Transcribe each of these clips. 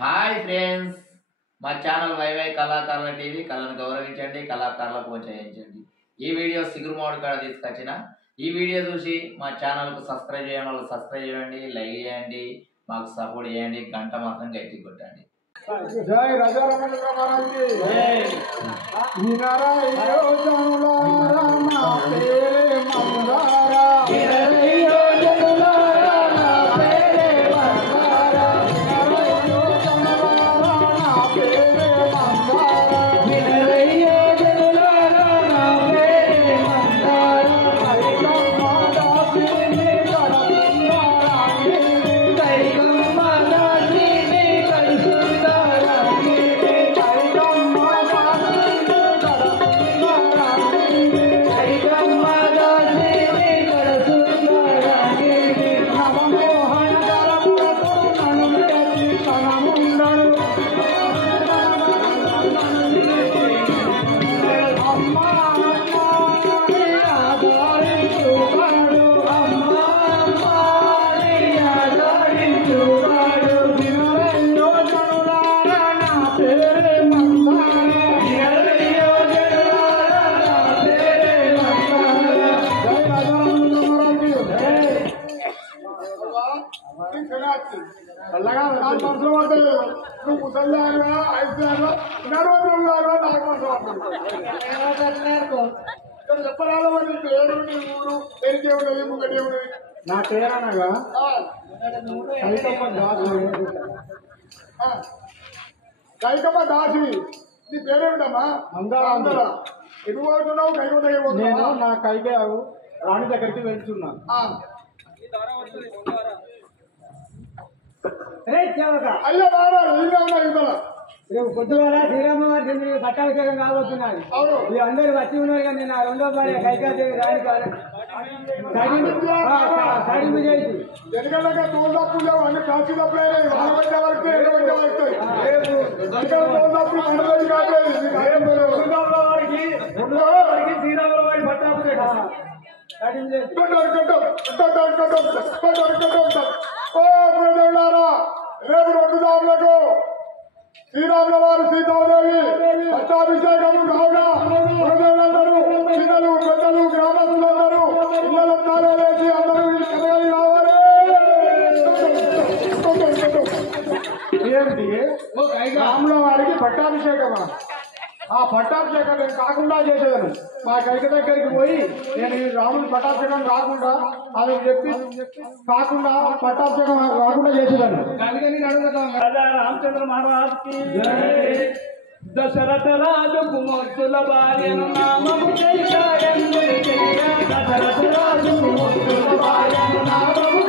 Hi friends, మా channel YY కళాకారుల TV. కళను గౌరవించండి, కళాకారులకు ప్రోత్సహించండి. ఈ వీడియో సిగురుమాడు కాడ తీసుకొచ్చిన ఈ వీడియో చూసి మా ఛానల్కు సబ్స్క్రైబ్ చేయడం వల్ల సబ్స్క్రైబ్ చేయండి, లైక్ చేయండి, మాకు సపోర్ట్ చేయండి, గంట మాత్రం గట్టి కొట్టండి. జై రాజారామచంద్ర నా పేరనగా కైకమ్మ దాసి. నీ పేరేమిటమ్మా? అందరా ఎదుగుతున్నావు? నేను నా కైక రాణి దగ్గరికి వెళ్తున్నా. అయ్యో బాబా, రేపు పొద్దుగల శ్రీరామవారి పట్టాభిషేకం కాబోతున్నది. మీరు అందరూ వచ్చి ఉన్నారు కానీ నా రెండో భార్య కైకాదేవి రాణి సాడింపు చేసి ఎందుకంటే తోళ్ళప్పుడు లేవు, అన్ని కాచి తప్పులే వారికి శ్రీరాముల వారి పట్టాభిషేకం సాడింపు చేసి రేపు 2 దాములకు శ్రీరాముల వారు సీతాదేవి పట్టాభిషేకము కావున ప్రజలందరూ పిల్లలు పెద్దలు గ్రామస్తులందరూ పిల్లల తాళేసి అందరూ కదలి రావాలి. ఏంటి రాముల వారికి పట్టాభిషేకమా? ఆ పట్టాభిషేకం నేను కాకుండా చేసేదాను. మా కైక దగ్గరికి పోయి నేను ఈ రాముడి పట్టాభిషేకం కాకుండా అది చెప్పి కాకుండా పట్టాభిషేకం కాకుండా చేసేదాను. రామచంద్ర మహారాజుకి దశరథ రాజు కుమార్తెల భార్యను నామము దశరథ రాజు కుమార్తెల భార్యను నామము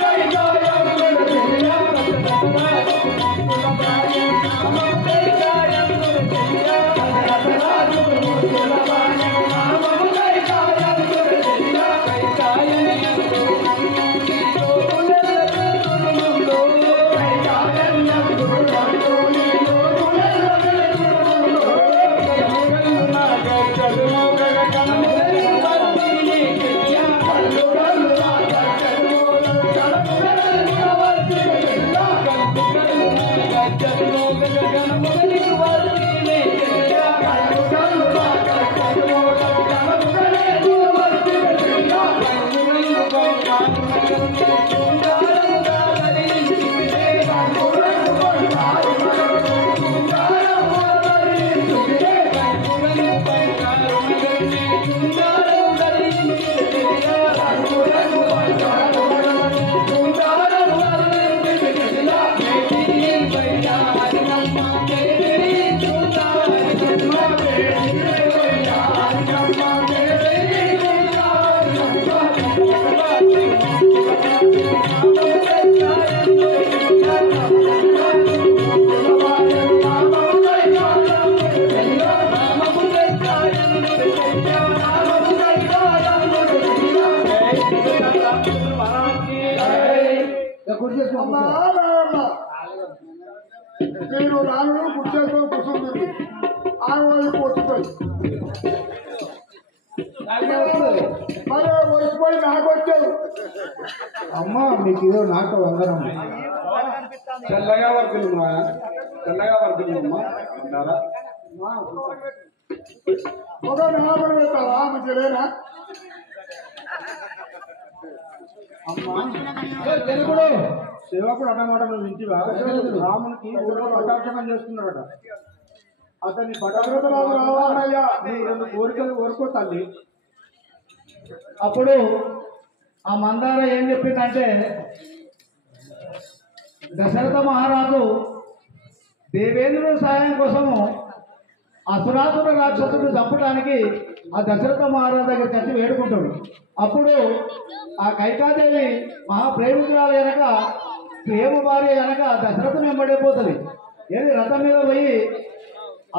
మీరు రాను కూర్చోతో కూర్చుంటుంది ఆమె వచ్చిపోయి మరి వచ్చిపోయి నాకు వచ్చావు. అమ్మ మీకు ఇదో నాకు వందనం చల్లగా వర్కులు తెల్లగా పడుతుందమ్మా ఒక నామలు పెడతావా మంచి లేనా తెలుగుడు సేవకుడు అన్నమాట నువ్వు ఇంటివా రామునికి ఊళ్ళో పట్టాభిషేకం చేస్తున్నాడట అతన్ని పటాభిషేకం రావాలయ్యా నువ్వు 2 కోరికలు కోరుకో తల్లి. అప్పుడు ఆ మందార ఏం చెప్పిందంటే దశరథ మహారాజు దేవేంద్రుడి సాయం కోసము అసురాసుర రాక్షసుడు చంపడానికి ఆ దశరథ మహారాజు దగ్గరికి వచ్చి వేడుకుంటాడు. అప్పుడు ఆ కైకాదేవి మహాప్రేమికురాలు కనుక ప్రేమ భార్య కనుక దశరథం వెంబడిపోతుంది. ఏది రథం మీద పోయి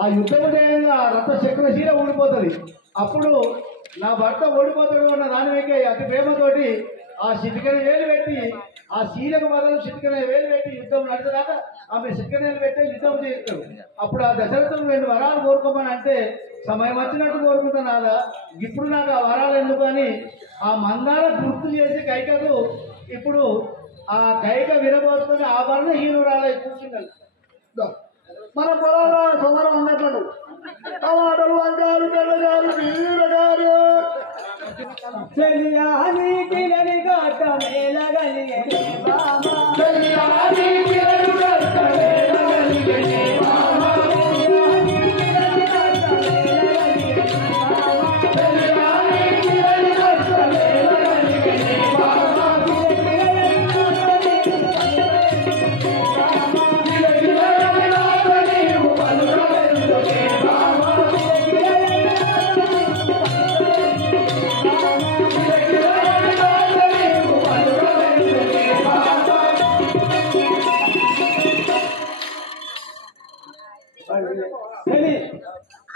ఆ యుద్ధం చేయంగా రథ చక్రశీల ఊడిపోతుంది. అప్పుడు నా భర్త ఓడిపోతాడు అన్న దాని వెంకే అతి ప్రేమతోటి ఆ చిటికన వేలు పెట్టి ఆ శీలకు బదులు చిటికన వేలు పెట్టి యుద్ధం నడిచేదాకా ఆమె చిటికనలు పెట్టి యుద్ధం చేస్తాడు. అప్పుడు ఆ దశరథం 2 వరాలు కోరుకోమని అంటే సమయం వచ్చినట్టు కోరుకుంటున్నాదా ఇప్పుడు నాకు ఆ వరాలు ఎందుకు అని ఆ మందార గుర్తు చేసి కైకకు ఇప్పుడు ఆ కైక విరబోసుకొని ఆభరణ హీనురాలై కూర్చున్నారు. మన పొలాల సోమరం ఉన్నట్లు టమాటలు వంకాయలు తెల్లగారు బీరగారు చెలియానికి నలిగాట మేలగలిగే బాబా చెలియానికి నలిగాట మేలగలిగే బాబా చెలియానికి నలిగాట మేలగలిగే బాబా చెలియానికి నలిగాట మేలగలిగే బాబా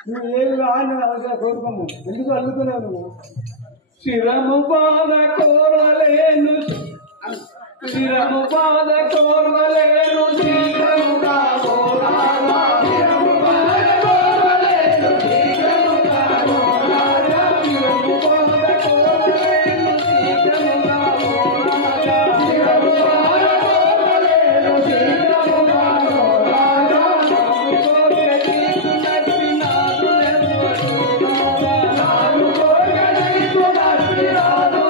నువ్వు ఏమి కావాలి కోరుకోము ఎందుకు అడుగుతున్నావు నువ్వు శిరము బాధ కోరలేను శిరము బాధ కోరలేను శీఘ్రముగా కోరాలా శిరము బాధ కోరలేను శీఘ్రముగా కోరాలా శిరము బాధ కోరలేను శీఘ్రముగా కోరాలా శిరము బాధ కోరలేను శీఘ్రముగా కోరాలా కోరిక తీర్చునట్టి నాదు నాదు కోరిక తీర్చునట్టి నాదు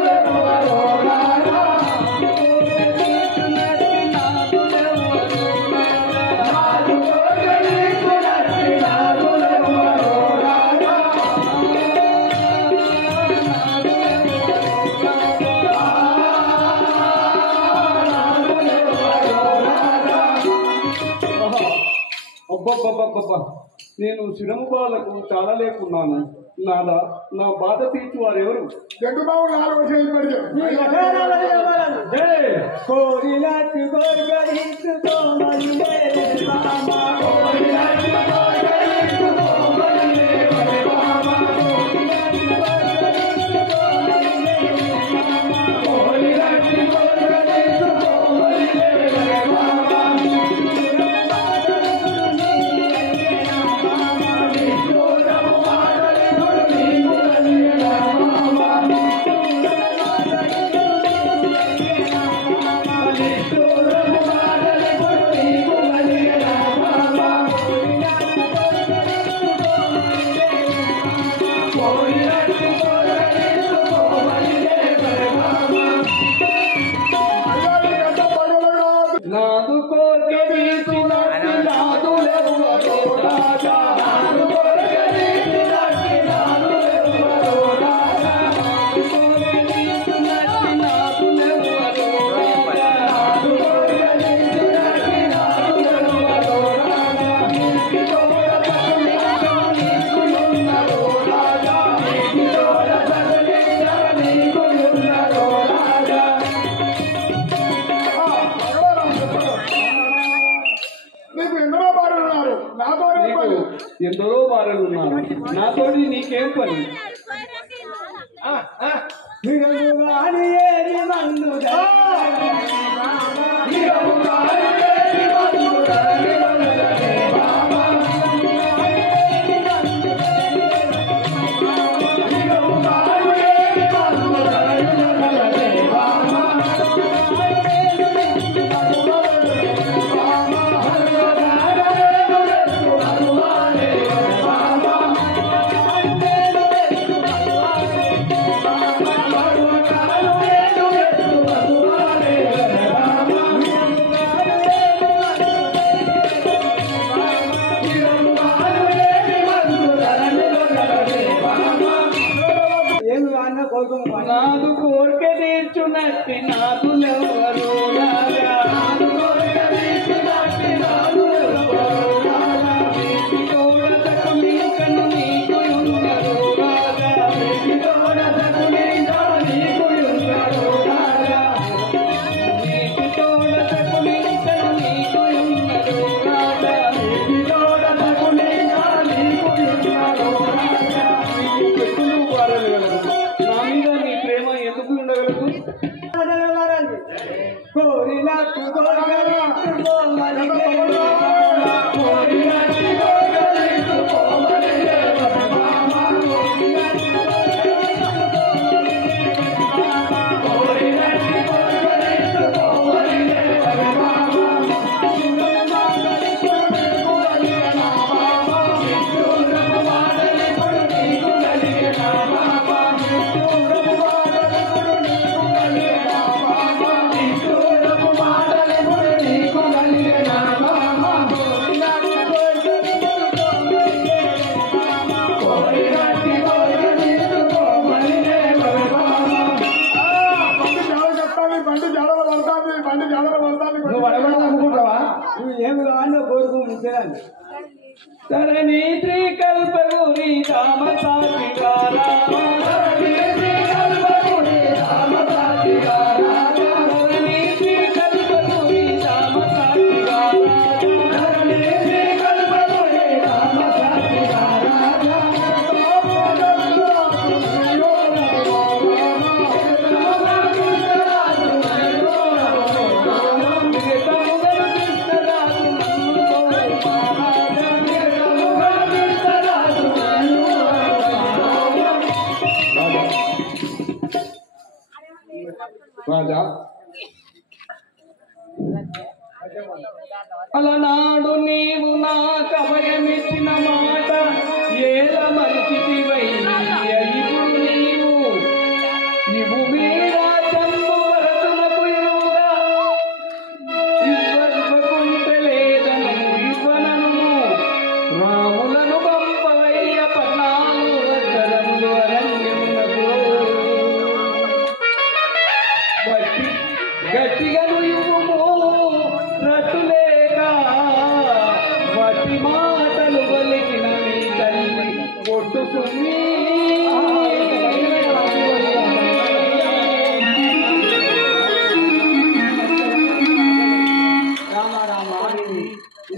అబ్బబ్బబ్బబ్బబ్బా నేను శిరము బాలకు చాలా లేకున్నాను నాదా నా బాధ తీర్చు వారెవరు జగ్గుబాబు 4వ కోరినట్టు కోరికరించుకోమని నాదు కోరిక తీర్చినట్టి నాదు లెవ్వరో రాజా నాదు కోరిక తీర్చినట్టి నాదు లెవ్వరో రాజా నాదు కోరిక తీర్చినట్టి నాదు లెవ్వరో రాజా నాదు కోరిక తీర్చినట్టి నాదు లెవ్వరో రాజా నీకి తోడ సకలించ నీకున్నరో రాజా నీకి తోడ సకలించ నీకున్నరో రాజా నీకు ఎందరో భార్యలు ఉన్నారు నాతో ఎందరో భార్యలు ఉన్నారు నాతోటి నీకేం పని ఏది మందు Bye. ధరణి శ్రీ కల్పగురి రామ సాక్షిగారా ధరణి శ్రీ కల్పగురి రామ సాక్షిగారా ధరణి శ్రీ కల్పగురి రామ సాక్షిగారా ధరణి శ్రీ కల్పగురి రామ సాక్షిగారా రాజా అలనాడు నీవు నా కభయమిచ్చిన మాట ఏల మరిచితివయ్యా ఇప్పుడు నీవు వీరా చందు వరతునకు ఇరువుగా ఇవ్వకుంటలేదను ఇవ్వనను రాములను పంపవయ్య పన్నాలు వరదరంగు అరణ్యమునకు గట్టిగను ఇవ్వుము రట్టులేక వాటి మాటలు పలికిన నీ తల్లి కొట్టుకుని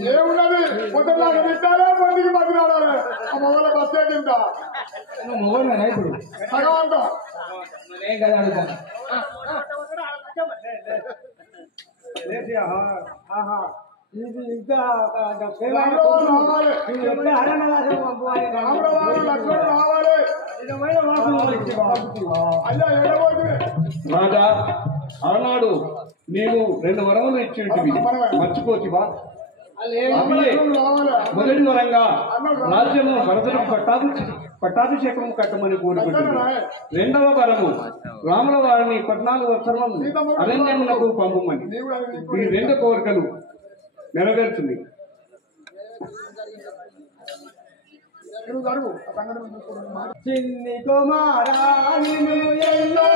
ఏమున్నది పొద్దున్నాడు తింటారా మందికి బతినాడాలి ఆ మొగల బస్సే తింటా మొగోనా ఇప్పుడు సగం అంతా ఏం కదా అడుగుతాను ఇది ఇంకా రాముడు రావాలి లక్ష్మణుడు రావాలి అయ్యా ఏడవద్దు రాజా అలనాడు నీవు 2 వరములు ఇచ్చేటివి మర్చిపోతివా రావాలి మొదటి వరంగా రాజ్యము భరతులకు పట్టాభిషేకం కట్టమని కోరుకుంటున్నాను. 2వ వరము రాముల వారిని 14 సంవత్సరం అరణ్యములకు పంపమని. ఈ 2 కోరికలు నెరవేర్చుంది. చిన్ని కుమారా నిన్ను ఎన్నో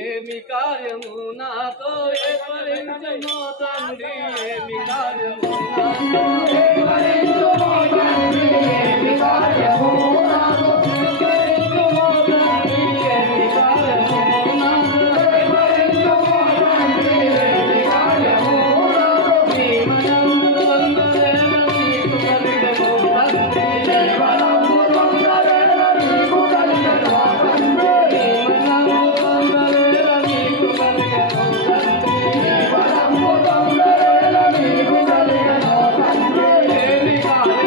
ఏమి కార్యము నాతో ఏర్పరించునో తండ్రి ఏమి కార్యము నాతో ఏర్పరించునో తండ్రి ఏమి కార్యము నాతో ఏర్పరించునో తండ్రి ఏమి కార్యము నాతో ఏర్పరించునో తండ్రి ఏమి కార్యము నాతో నీ మనము వందరేల నీకు కలిగెను తండ్రి నీ మనము వందరేల నీకు కలిగెను తండ్రి నీ మనము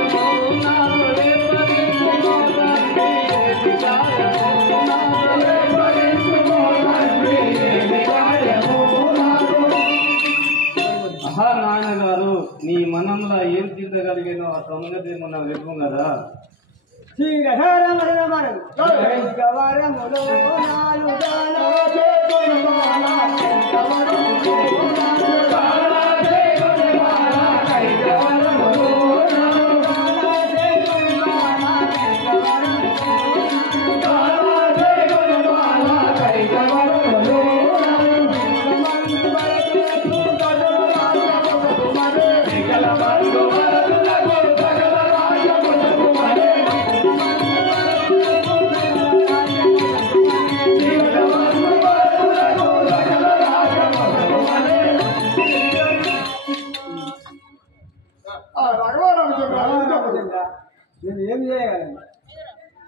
నాన్నగారు నీ మనంలో ఏం చింతగలిగానో ఆ సంగతి మనం విప్పు కదా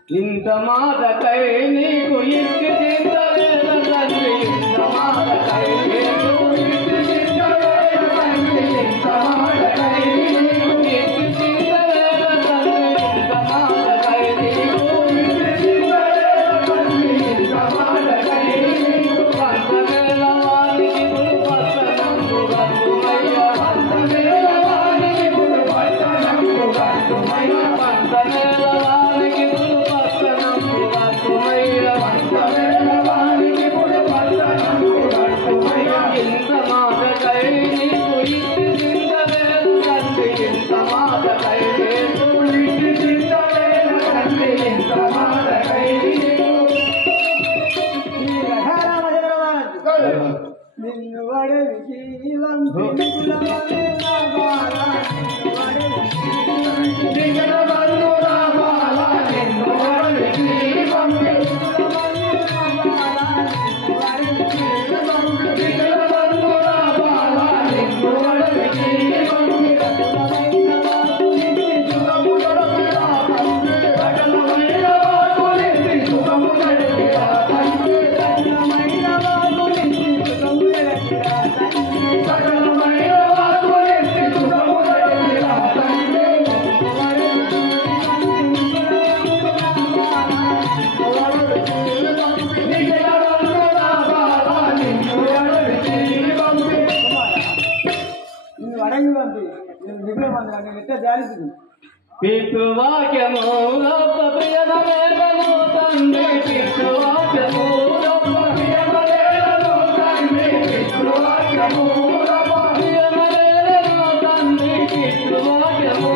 ఇంత మాటకై నీకు ఇంటి చింతవేల తండ్రి ఇంత మాటకై నీకు ఇంటి చింతవేల తండ్రి ఇంత మాటకై నీకు ఇంటి చింతవేల తండ్రి ఇంత మాటకై నీకు ఇంటి చింతవేల తండ్రి ఇంత మాటకై నీకు పంతవేల వారికి పట్టణంబు గట్టుమయ్య పంతవేల వారికి పట్టణంబు గట్టుమయ్య పంతవేల వారికి పట్టణంబు గట్టుమయ్య పంతవేల వారికి పట్టణంబు గట్టుమయ్య ఇంత మాటకై నీకు ఇంటి చింతవేల తండ్రి ఇంత మాటకై నీకు ఇంటి చింతవేల తండ్రి ఇంత మాటకై నీకు నిన్ను వడవికి లంపికుల పితృవాక్యము ప్రియమేలను తండ్రి పితృవాక్యము ప్రియమేలను తండ్రి పితృవాక్యము ప్రియమేలను తండ్రి పితృవాక్యము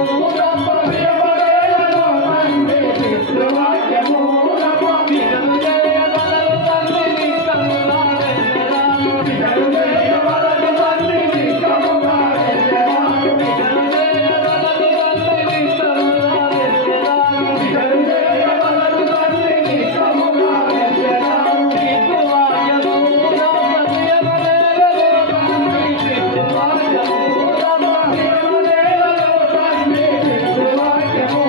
ప్రియమేలను తండ్రి పితృవాక్యము పితరు చేయవలలు తండ్రి నిక్కముగా వెళ్ళరాను పితరు చేయవలలు తండ్రి నిక్కముగా వెళ్ళరాను పితరు చేయవలలు తండ్రి నిక్కముగా వెళ్ళరాను పితరు చేయవలలు తండ్రి నిక్కముగా వెళ్ళరాను పితృవాక్యము ప్రియమేలను తండ్రి పితృవాక్యము ప్రియమేలను తండ్రి పితృవాక్యము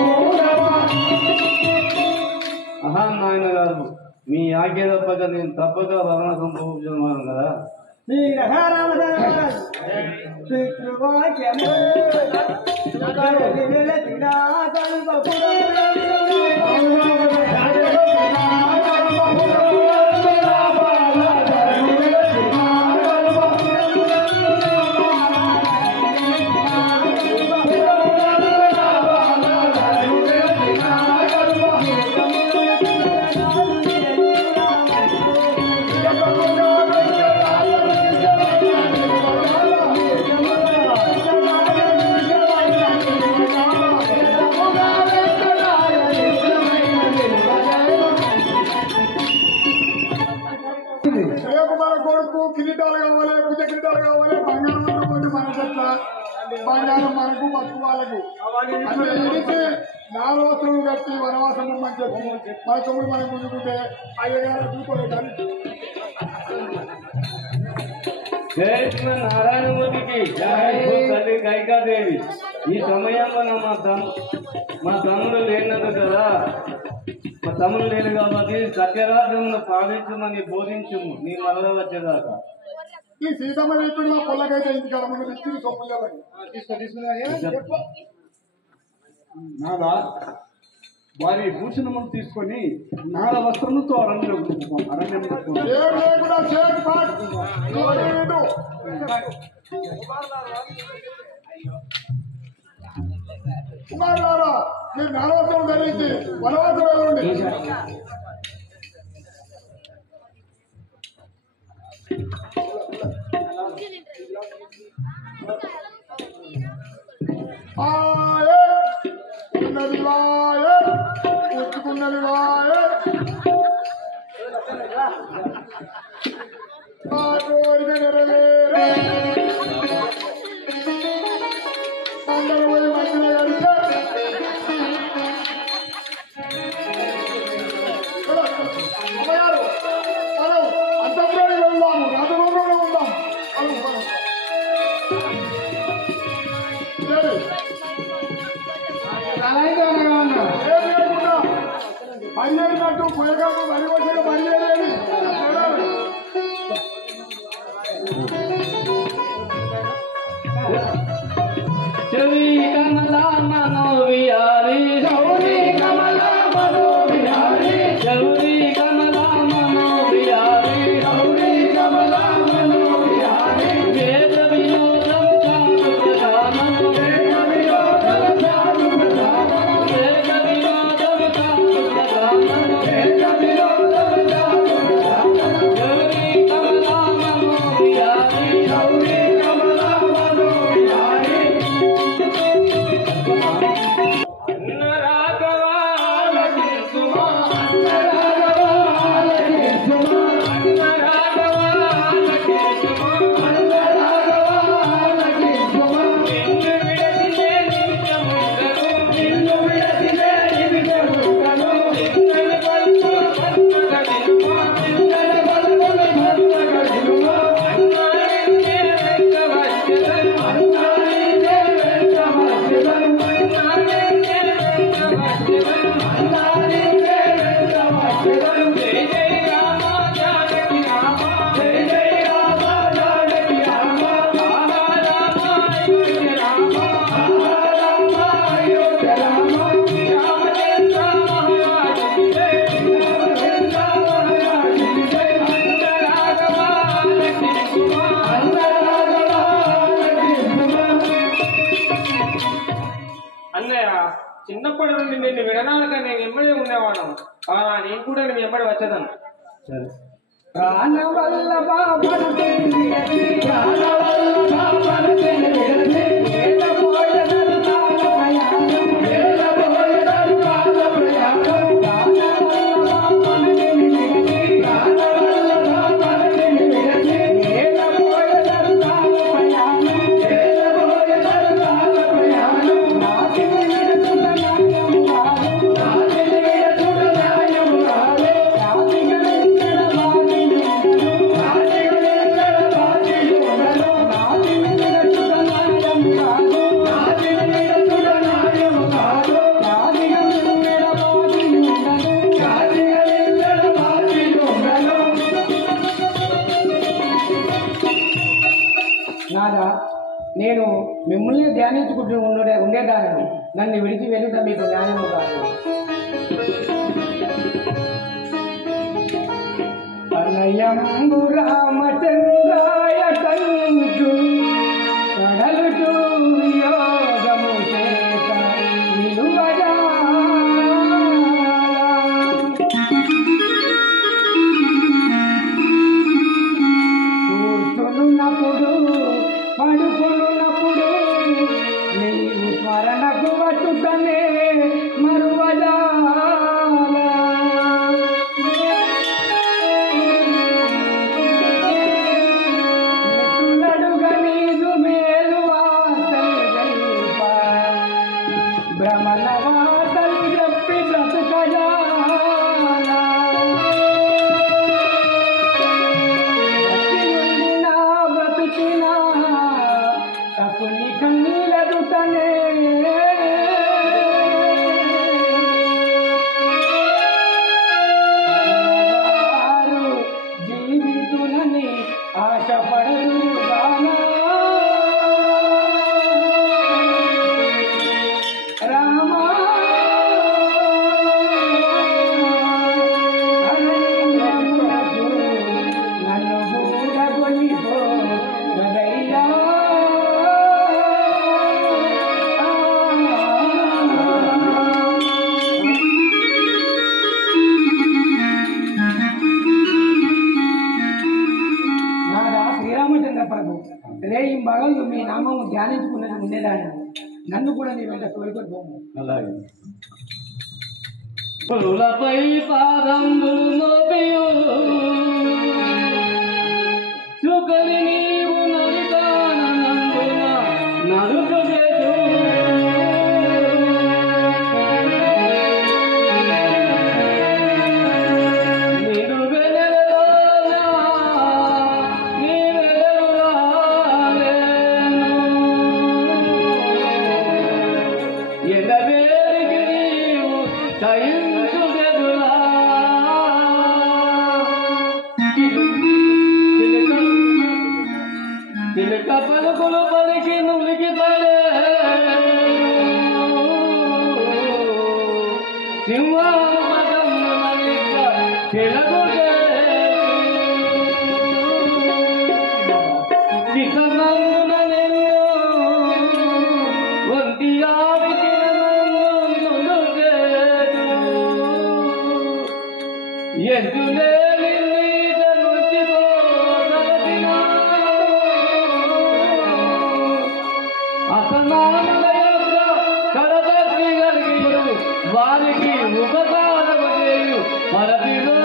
నాయన గారు మీ ఆజ్ఞ తప్పక నేను తప్పక వరణ సంభవించను కదా రేపు మన కొడుకు కిరీటాలు కావాలి, పూజ కిరీటాలు కావాలి, బంగారం అనుకోండి మన చెట్ల బంగారం మనకు మత్తు వాళ్ళకు అంటే ఇడిచి 4 వస్తువులు కట్టి వనవాసం అని చెప్పి మన తమ్ముడు మనం ముందుకుంటే అయ్యగారు చూసుకోలేదు కానీ జై శ్రీ నారాయణమూర్తికి జై తల్లి కైకాదేవి. ఈ సమయంలో మా తమ్ముడు లేనదు కదా, మా తమ్ముడు లేడు కాబట్టి సత్యరాజ్యంలో పాలించమని బోధించుము నీ మరల వచ్చేదాకా. ఈ సీతమ్మ ఇప్పుడు మా పొల్లకైతే ఇంటికాడ మనం ఇచ్చి సొప్పులు నాదా వారి భూషణములు తీసుకొని నాల వస్త్రములతో అరణ్యం లేకుండా చేతి పాటు కుమారులారా మీరు 4 వస్త్రం ధరించి వనవాసం వెళ్ళండి. ఉన్నది వాయే ఉచ్చుకున్నది వాయే ఆ కోరిక నెరవేరే అందరూ పోయి మధ్యలో కలిస్తే అమ్మగారు మనం అంతపురానికి వెళ్దాము, రాజభవనంలో ఉందాం. సరే నీళ్ళు పొయ్యగాము వరి వచ్చిన వరి వేయాలి. చెవి కమలా మనోవియారి గౌరీ కమలా మనోవియారి గౌరీ కమలా మనోవియారి గౌరీ కమలా మనోవియారి వేద వినోదం చాలు ప్రధానం వేద వినోదం చాలు ప్రధానం వేద వినోదం చాలు ప్రధానం వేద వినోదం చాలు ప్రధానం గౌరీ కమలా మనోవియారి గౌరీ కమలా మనోవియారి అన్నయ్య చిన్నప్పటి నుండి నిన్ను వినడానిక నేను ఎమ్మడే ఉండేవాడు. నేను కూడా నేను ఎమ్మడి వచ్చేదాన్ని. నాదా నేను మిమ్మల్ని ధ్యానించుకుంటూ ఉండేదాన్ని. నన్ను విడిచి వెళ్ళుట మీకు న్యాయము కాదు. అనయంబు రామచంద్రాయ కంచు కడలుచు యోగము చేత నిలువజాల. కూర్చున్నప్పుడు పడుకున్నప్పుడు నీవు స్మరణకు వచ్చుతనే మరువజాల. నీదు మేలు వార్తలు గల్ప భ్రమణ వార్తలు చెప్పి బ్రతుకజాల. బ్రతికినా సకుని కన్నీలదుతనే జీవితునని ఆశపడదు గానా. రామా అరణ్యమునకు నన్ను బూడగొనిపో గదయ్యా. నాదా శ్రీరామచంద్ర ప్రభు రేయి మగళ్ళు మీ నామము ధ్యానించుకున్నది ఉండేదాన్ని. నన్ను కూడా నీ వెంట తోడుకొని పోము. అలాగే పులులపై పాదములు మోపియు చుకలి నీవు నలికానందున నలుగు నిడు వెలెలనా నీ వెలెలాలేను ఎడవేరికి నీవు తయించు గదులా. నాన్న యొక్క కడపత్రి కలిగి వారికి ఉపకారము చేయు మరపిలో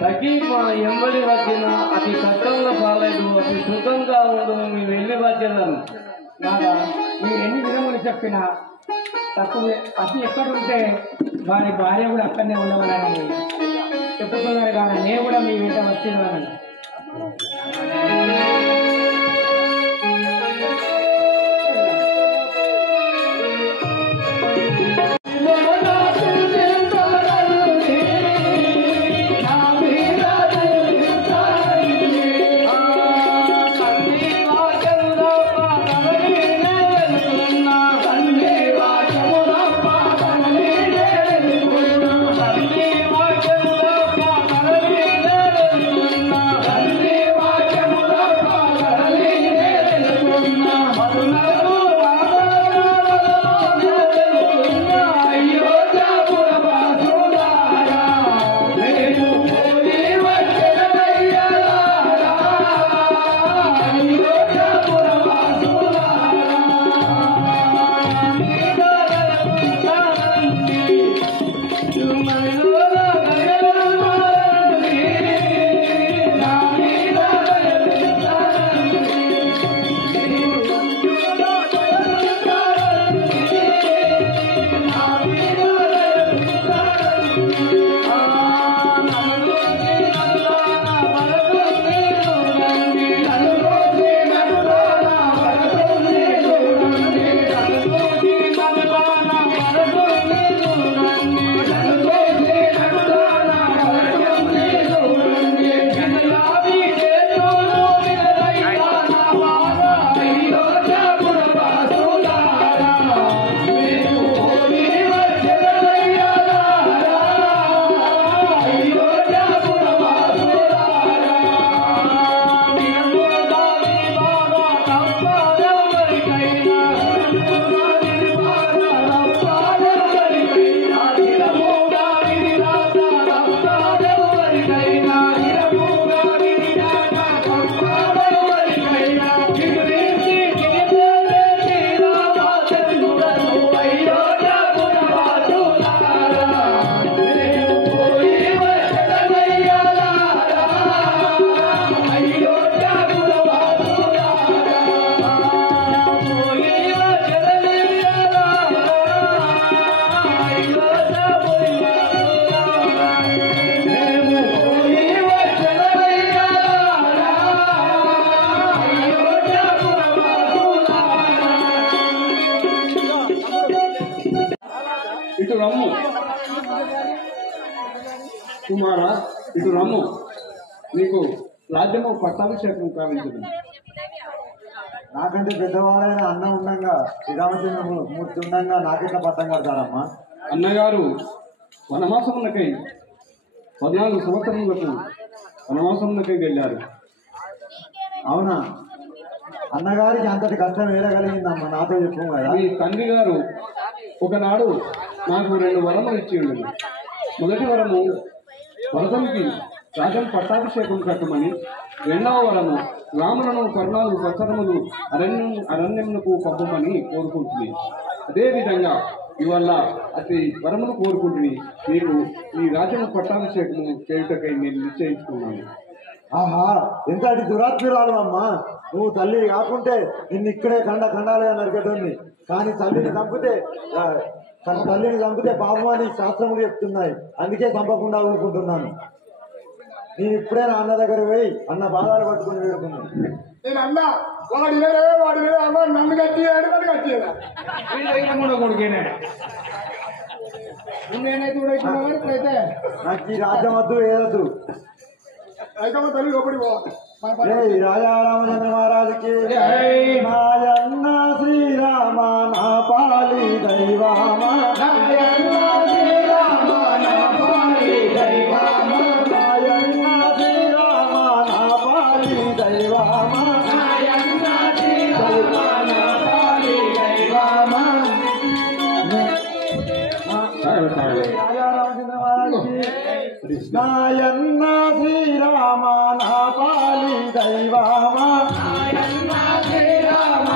సఖీ మా ఎంబడి వచ్చిన అతి కష్టంగా పాలేదు అతి సుఖంగా ఉండదు మేము వెళ్ళి వచ్చేదాన్ని నాగా మీరు ఎన్ని విధములు చెప్పినా తక్కువ అతి ఎక్కడుంటే వారి భార్య కూడా అక్కడనే ఉండవాలని చెప్పుతున్నారు కానీ నేను కూడా మీ వెంట వచ్చినవానని ఇటు రమ్ము కుమారా, ఇటు రమ్ము. నీకు రాజ్యము పట్టాభిషేకం కావించదు. నాకంటే పెద్దవాడైన అన్న ఉండంగా శ్రీరామచంద్రమూర్తి ఉండంగా నాకెట్లా పట్టం కడతారమ్మా? అన్నగారు వనవాసములకై 14 సంవత్సరములకు వనవాసములకై వెళ్ళారు. అవునా? అన్నగారికి అంతటి కష్టం వేయగలిగిందమ్మా, నాతో చెప్పు కదా. మీ తండ్రి గారు ఒకనాడు నాకు 2 వరములు ఇచ్చి ఉండదు. మొదటి వరము భరతునికి రాజ్యం పట్టాభిషేకం కట్టమని, 2వ వరము రాములను 14 సంవత్సరములు అరణ్యములకు పంపమని కోరుకుంటుంది. అదేవిధంగా ఇవల్ల అతి వరములు కోరుకుంటుంది. నీకు ఈ రాజ్యం పట్టాభిషేకము చేయుటకై నేను నిశ్చయించుకున్నాను. ఆహా, ఎంతటి దురాత్మురాలు అమ్మా నువ్వు. తల్లి కాకుంటే నిన్ను ఇక్కడే ఖండాలుగా నరికేటోని, కానీ తల్లిని చంపితే పాపం అని శాస్త్రములు చెప్తున్నాయి. అందుకే చంపకుండా ఊరుకుంటున్నాను. నేను ఇప్పుడే నా అన్న దగ్గర పోయి అన్న బాధాలు పట్టుకుని వేడుకున్నాను. నేను అన్న వాడి అమ్మ నన్ను కట్టి నన్ను కట్టేదా కొడుకేనే నేనైతే కూడా ఇప్పుడైతే నాకు ఈ రాజ్యం వద్దు ఏదద్దు. అయితే తల్లి లోపడి పోవాలి. రాజా రామచంద్ర మహారాజుకి నాయన్న శ్రీరామ నా పాలి దైవామ, నాయన్న శ్రీరామ నా పాలి దైవామ, నాయన్న శ్రీరామ నా పాలి దైవామ, నాయన్న శ్రీరామ నా పాలి దైవామ. నాయన్న శ్రీరామ నా పాలి దైవామా నాయన్న శ్రీరామ